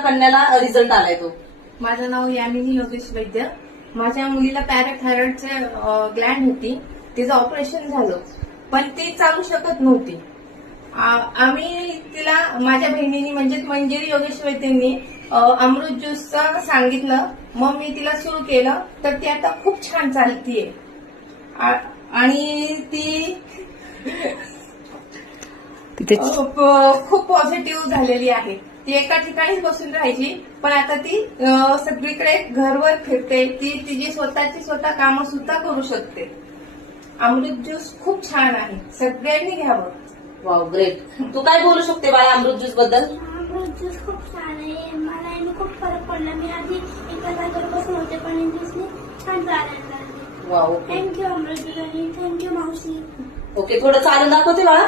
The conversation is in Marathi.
कन्याला रिझल्ट आलाय तो? माझं नाव यामिनी योगेश वैद्य. माझ्या मुलीला पॅराथायरॉइडचे ग्लँड होती, तिचं ऑपरेशन झालं, पण ती चालू शकत नव्हती. आम्ही तिला, माझ्या बहिणीनी म्हणजेच मंजिरी योगेश वैद्यांनी अमृत ज्यूसचं सांगितलं, मग मी तिला सुरू केलं, तर ती आता खूप छान चालतीये. आणि ती खूप पॉझिटिव्ह झालेली आहे. ती एका ठिकाणीच बसून राहायची, पण आता ती सगळीकडे घरवर फिरते. ती तिची स्वतः कामं सुद्धा करू शकते. अमृत ज्यूस खूप छान आहे, सगळ्यांनी घ्यावं. Wow, great. तू काय बोलू शकते बाळा अमृत ज्यूस बद्दल? अमृत ज्यूस खूप छान आहे. मला याने खूप फरक पडला. मी आधी एका जागेवर होते, पण या ज्यूसने छान चालायला लागले. वाव, थँक्यू अमृत ज्यूस आणि थँक्यू मावशी. ओके, थोडं चालून दाखवते बाळा.